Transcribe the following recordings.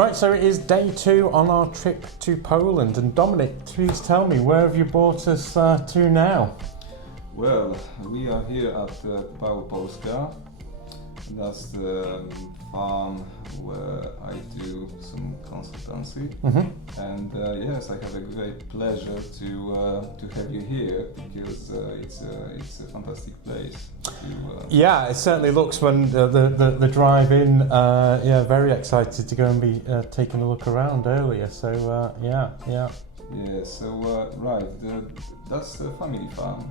Right, so it is day 2 on our trip to Poland. And Dominic, please tell me, where have you brought us to now? Well, we are here at Polska. That's the farm where I do some consultancy. And yes, I have a great pleasure to have you here because it's a fantastic place. Yeah, it certainly looks when the drive in. Yeah, very excited to go and be taking a look around earlier. So yeah. Yeah, so right, that's the family farm.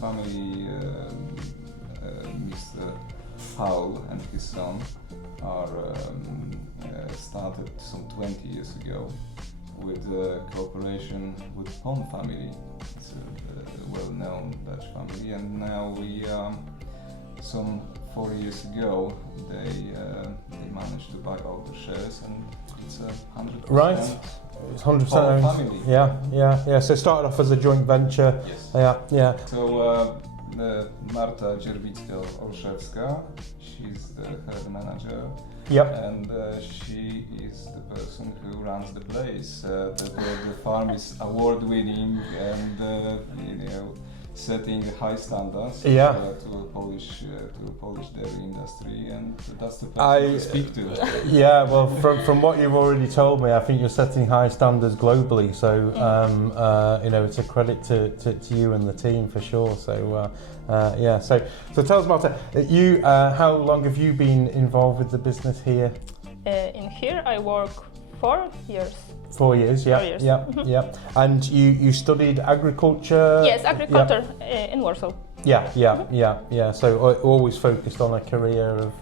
Family, Mr. Paul and his son are started some 20 years ago with cooperation with Pon family. It's a well-known Dutch family, and now we some 4 years ago they managed to buy all the shares, and it's 100%. Right. It's 100% owned. Family. Yeah. So it started off as a joint venture. Yes. Yeah. So Marta Dzierwicka-Olszewska, she's the head manager. Yep. And she is the person who runs the place. The farm is award-winning and setting high standards to a Polish dairy industry, and that's the person to speak to. Yeah, well, from what you've already told me, I think you're setting high standards globally. So it's a credit to you and the team for sure. So yeah. So tell us, Marta, how long have you been involved with the business here? In here, I work 4 years. 4 years, yeah. 4 years. Yeah. And you studied agriculture? Yes, agriculture in Warsaw. Yeah. So always focused on a career of...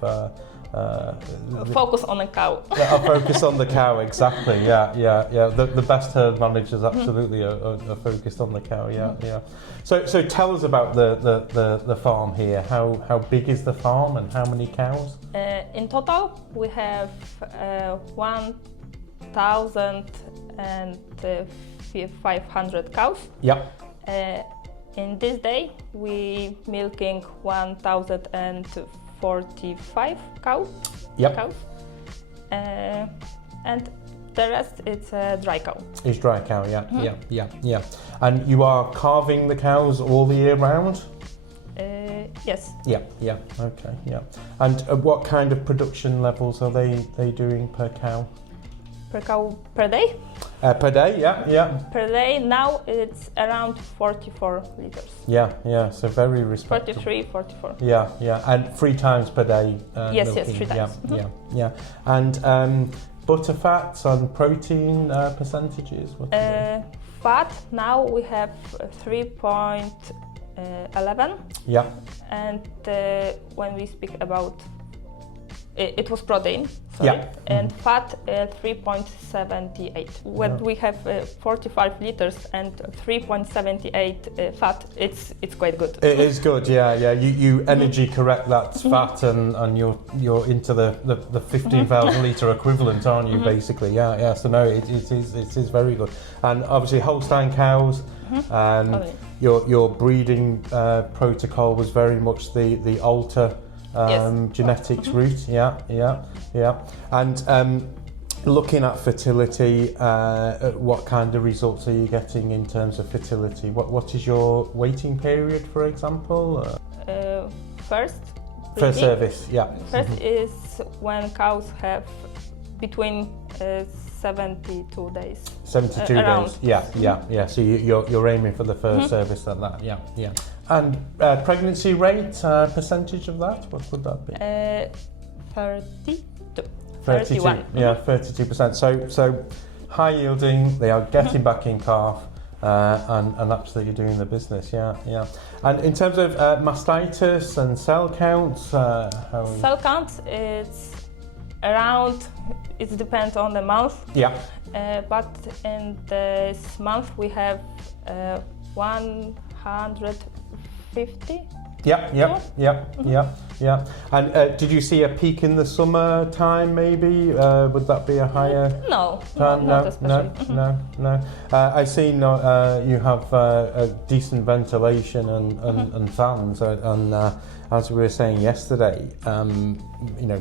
focus on a cow. A focus on the cow, exactly. Yeah. The best herd managers absolutely are focused on the cow. Yeah. So tell us about the farm here. How big is the farm and how many cows? In total, we have 1,500 cows. Yeah. In this day, we milking 1,045 cows. Yep. And the rest it's dry cow. It's dry cow, yeah. And you are carving the cows all the year round? Yes. Yeah. Okay, yeah. And what kind of production levels are they doing per cow? Per cow per day? Per day, yeah. Per day now it's around 44 liters. Yeah. So very respectable. 43, 44. Yeah. And 3 times per day. Yes, milking. 3 times. Yeah. And butter fats and protein percentages? Fat now we have 3.11. Yeah. And when we speak about it was protein, sorry, and fat 3.78. When we have 45 liters and 3.78 fat, it's quite good. It is good, yeah. You energy correct that fat, and you're into the 15,000 litre equivalent, aren't you? Basically, yeah. So no, it is very good. And obviously Holstein cows. Your breeding protocol was very much the Alta. Genetics route, yeah. And looking at fertility, what kind of results are you getting in terms of fertility? What is your waiting period, for example? First service, yeah. First is when cows have between 72 days. 72 days, yeah. So you're aiming for the first service at that, yeah. And pregnancy rate, percentage of that, what would that be? 32. 31. Yeah, 32%. So high yielding, they are getting back in calf, and absolutely doing the business, yeah. And in terms of mastitis and cell counts, cell counts, it's around, it depends on the month. Yeah. But in this month we have 150. Yeah. And did you see a peak in the summer time? Maybe would that be a higher? No, not especially. No. I've seen you have a decent ventilation and fans, and as we were saying yesterday,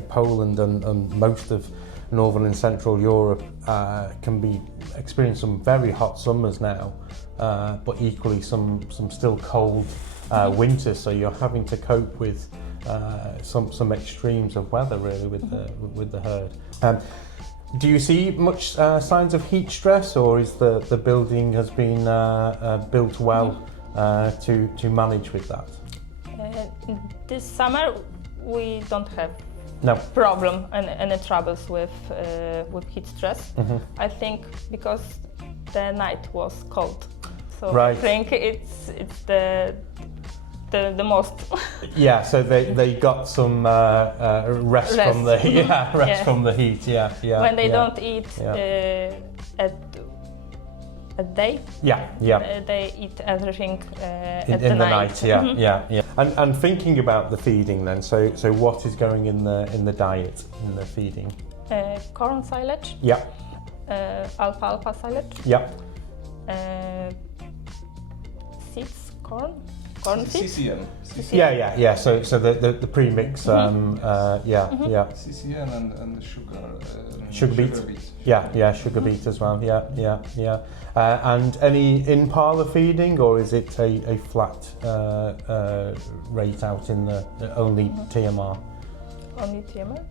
Poland and most of northern and central Europe can be experience some very hot summers now, but equally some still cold winters. So you're having to cope with some extremes of weather really with the herd. Do you see much signs of heat stress, or is the building has been built well to manage with that? This summer we don't have No. problem and any troubles with heat stress. I think because the night was cold, so Right. I think it's the most. Yeah, so they got some rest from the from the heat. Yeah. When they yeah. don't eat at day, they eat everything at in the night. Yeah. And thinking about the feeding then, so what is going in the diet, in the feeding? Corn silage, Yeah. alfalfa silage, Yeah. seeds, corn seeds. CCM. Yeah. So the premix. Yeah. CCM and the sugar. Sugar beet. Yeah, sugar beet as well. Yeah. And any in-parlour feeding, or is it a flat rate out in the only TMR? Only TMR.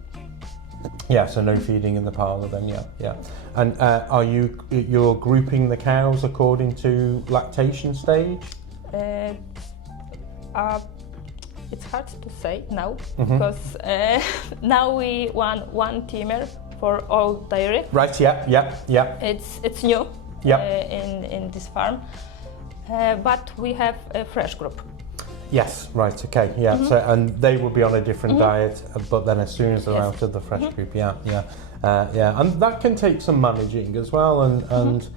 Yeah, so no feeding in the parlour then. Yeah. And are you're grouping the cows according to lactation stage? It's hard to say now because now we want one teamer for all dairy. Right. Yeah. It's new in this farm, but we have a fresh group. Yes. Right. Okay. Yeah. So and they will be on a different diet, but then as soon as they're out of the fresh group, yeah, and that can take some managing as well, and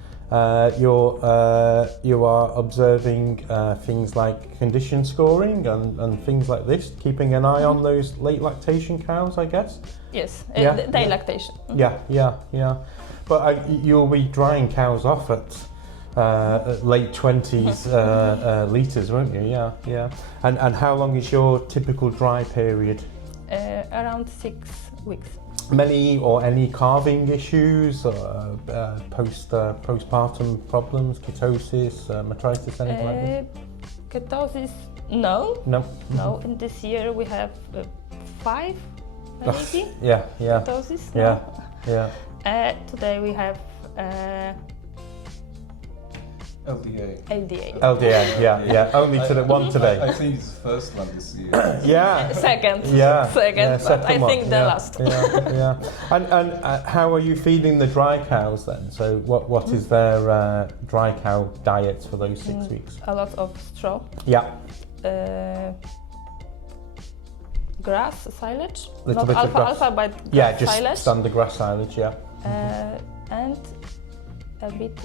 you are observing things like condition scoring and things like this, keeping an eye on those late lactation cows, I guess. Yes, Yeah. day lactation. Yeah. But you'll be drying cows off at late 20s litres, won't you? Yeah. And how long is your typical dry period? Around 6 weeks. Many or any calving issues, postpartum problems, ketosis, metritis, anything like that? Ketosis, no. No. In this year we have 5 maybe. Yeah. Ketosis. No. Yeah. Today we have LDA. LDA. Yeah. Only to the one today. I think it's the first one this year. Yeah. Second. Yeah. But I second think one. the last. Yeah. And how are you feeding the dry cows then? So what is their dry cow diet for those 6 weeks? A lot of straw. Yeah. Grass silage. Little Not bit of grass. alfalfa, but Yeah, grass just silage. standard grass silage. Yeah. And a bit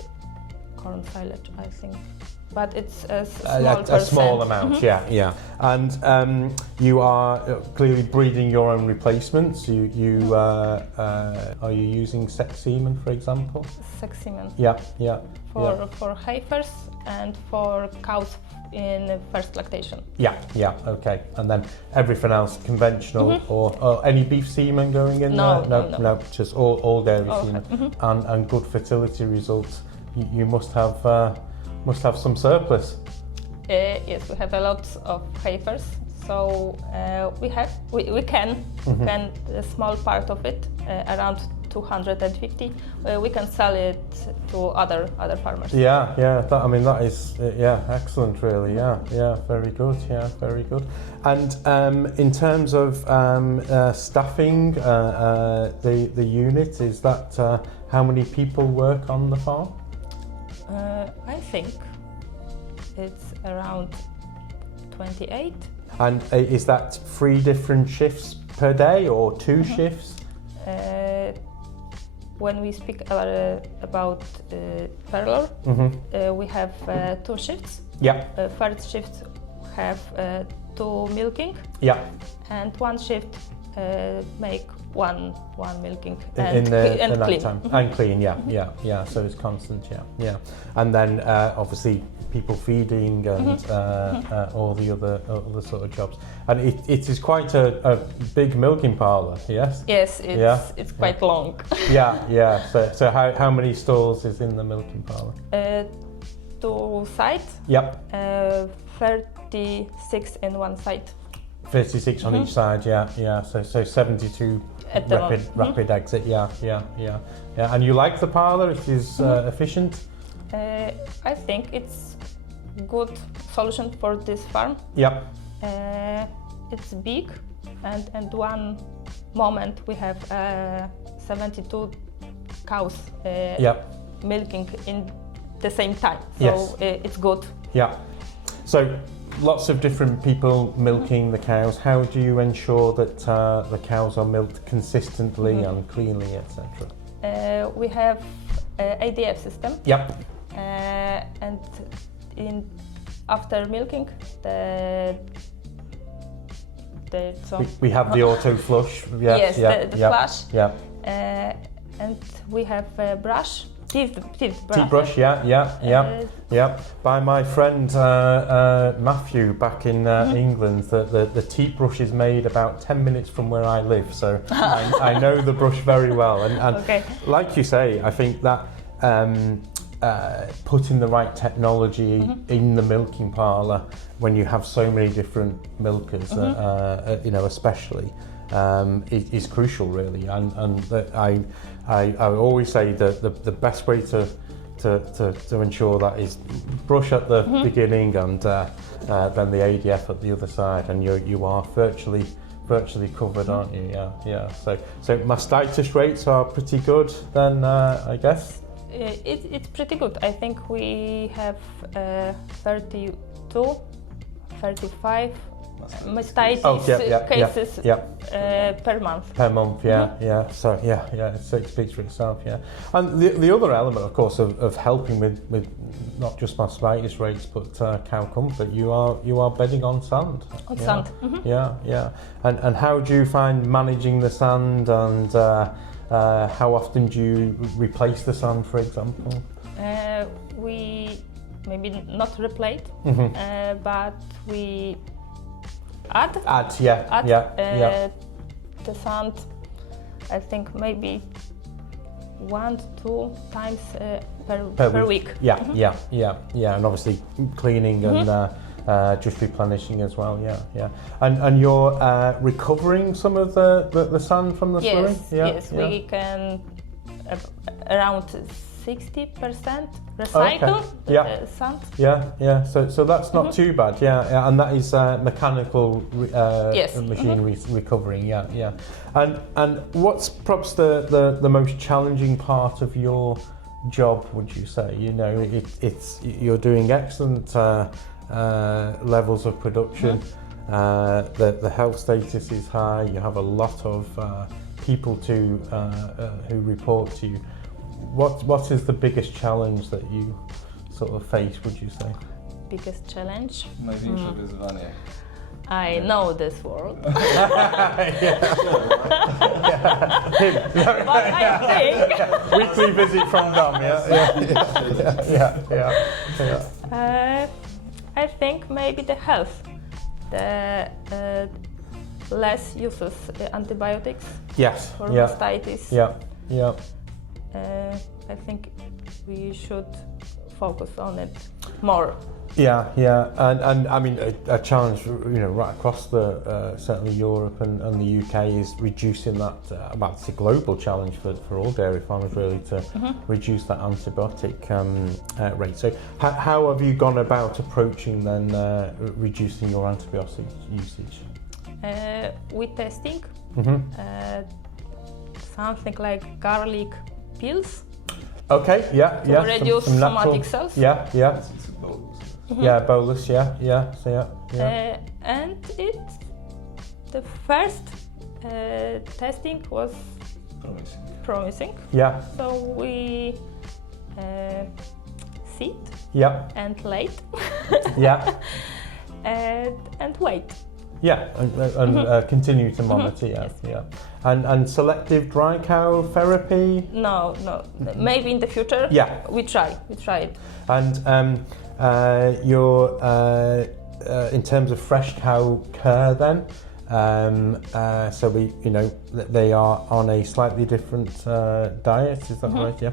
corn silage, I think. But it's a small A small amount, yeah. And you are clearly breeding your own replacements. You are you using sex semen, for example? Sex semen. Yeah. For heifers and for cows in first lactation. Yeah. Okay. And then everything else conventional, or any beef semen going in No, there? No. Just all dairy Okay. semen, and good fertility results. You must have some surplus. Yes, we have a lot of heifers, so we can a small part of it, around 250. We can sell it to other farmers. Yeah. That is excellent, really. Yeah. Very good. And in terms of staffing the unit, is that how many people work on the farm? I think it's around 28. And is that 3 different shifts per day or 2 shifts? When we speak about parlor, we have 2 shifts. Yeah. First shift have 2 milking. Yeah. And 1 shift make one milking in the and night clean. time and clean, yeah. So it's constant, yeah. And then obviously people feeding and all the other sort of jobs. And it is quite a big milking parlour, yes. Yes, it's quite long. Yeah. So how many stalls is in the milking parlour? 2 sides. Yep. 36 in one side. 36 on each side, yeah. So 72 At the rapid exit, yeah. And you like the parlour? It is efficient? I think it's good solution for this farm. Yep. It's big, and one moment we have 72 cows milking in the same time. So Yes. It's good. Yeah. So lots of different people milking the cows. How do you ensure that the cows are milked consistently and cleanly, etc.? We have ADF system. Yep. And after milking, We have the auto flush. Yes, the flush. Yeah. And we have a brush, teeth Brush, yeah. By my friend Matthew back in England, the teat brush is made about 10 minutes from where I live, so I know the brush very well. And Okay. like you say, I think that putting the right technology in the milking parlour when you have so many different milkers, especially, is crucial, really. And I always say that the best way to ensure that is brush at the beginning and then the ADF at the other side, and you are virtually covered, aren't you? Yeah. So mastitis rates are pretty good then, I guess. It's pretty good. I think we have 32, 35 mastitis cases per month. Per month, yeah. So it speaks for itself, yeah. And the other element, of course, of helping with not just mastitis rates but cow comfort, you are bedding on sand. On sand. Yeah. And how do you find managing the sand, and how often do you replace the sand, for example? We maybe not replace, but we add the sand. I think maybe 1 to 2 times per week. Yeah, and obviously cleaning and just replenishing as well. Yeah. And you're recovering some of the sand from the slurry? Yes, we can around 60% recycle sand. Yeah. So that's not too bad. Yeah. And that is mechanical machinery recovering. Yeah. And what's perhaps the most challenging part of your job, would you say? You know, it's you're doing excellent levels of production. The health status is high. You have a lot of people who report to you. What is the biggest challenge that you sort of face, would you say? Biggest challenge? Największe wyzwanie. I know this word. But I think weekly visit from Dom. I think maybe the health. The less uses antibiotics. Yes. For mastitis. Yeah. I think we should focus on it more. Yeah, and I mean a challenge, right across certainly Europe and the UK is reducing that. It's a global challenge for all dairy farmers, really, to reduce that antibiotic rate. So how have you gone about approaching then reducing your antibiotic usage? With testing, something like garlic pills. Okay, to reduce some somatic cells. Yeah. It's a bolus. Bolus. Yeah. So and the first testing was promising. Yeah. So we sit. Yeah. And late. Yeah. and wait. Yeah, and continue to monitor. Yeah. And selective dry cow therapy? No, maybe in the future. Yeah. We try it. And in terms of fresh cow care then, so they are on a slightly different diet, is that right? Yeah.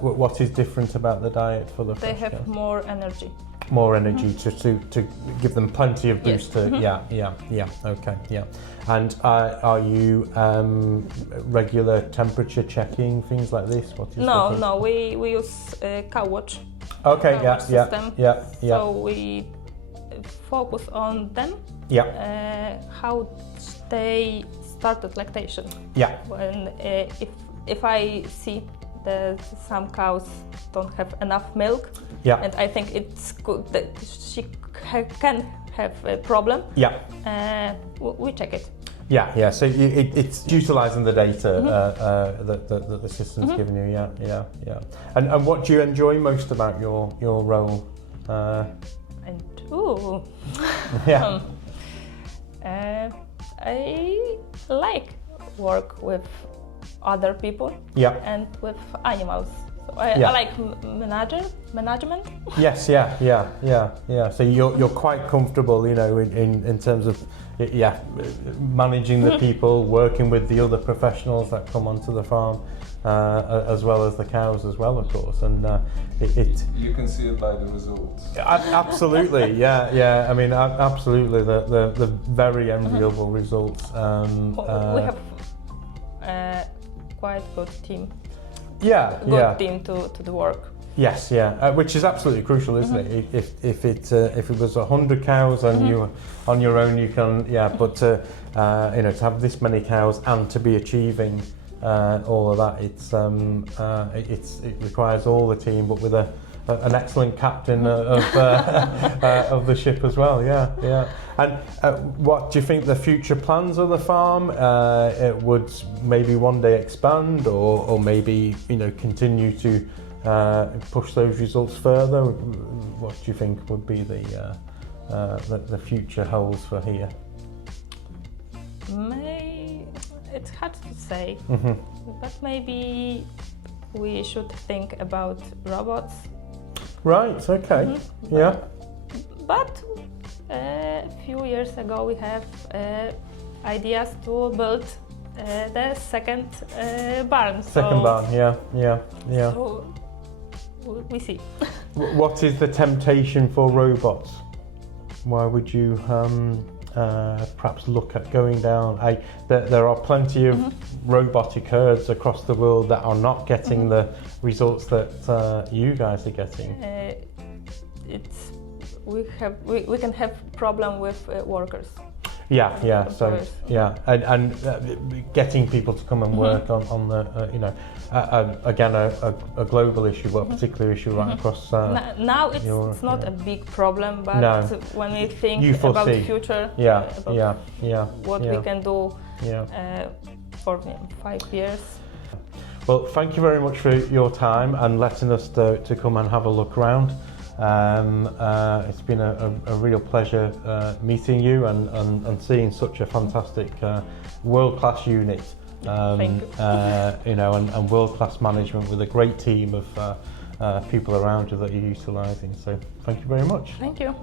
What is different about the diet for the fresh They have cows? more energy. More energy to give them plenty of boost. Yes. Okay, yeah. And are you regular temperature checking, things like this? What is No, we use cow watch. Okay, cow watch system. yeah. So we focus on them. Yeah. How they started lactation. Yeah. When if I see that some cows don't have enough milk, Yeah. and I think it's good that she can have a problem, Yeah. we check it. Yeah. So it's utilising the data that the system's given you. Yeah. And what do you enjoy most about your role? Yeah. I like work with other people. Yeah. And with animals. So I like management. Yes. Yeah. So you're quite comfortable, in terms of managing the people, working with the other professionals that come onto the farm, as well as the cows as well, of course. And you can see it by the results. Absolutely, yeah. I mean, absolutely, the very enviable results. We have quite good team. Good team to the work. Yes, which is absolutely crucial, isn't it? If it was 100 cows and you on your own, you can, but to have this many cows and to be achieving all of that, it requires all the team, but with an excellent captain of the ship as well. Yeah. And what do you think the future plans of the farm? It would maybe one day expand, or maybe continue to push those results further. What do you think would be the future holds for here? It's hard to say, but maybe we should think about robots. Right. Okay. Yeah. But a few years ago, we have ideas to build the second barn. Second barn. Yeah. So we see. What is the temptation for robots? Why would you perhaps look at going down? There are plenty of robotic herds across the world that are not getting the results that you guys are getting. We can have problem with workers. Yeah. So and getting people to come and work on the again a global issue, but a particular issue right across. Now it's not a big problem, but when we think about the future, what we can do for 5 years. Well, thank you very much for your time and letting us to come and have a look around. It's been a real pleasure meeting you and seeing such a fantastic world-class unit, Thank you. And world-class management with a great team of people around you that you're utilising. So thank you very much. Thank you.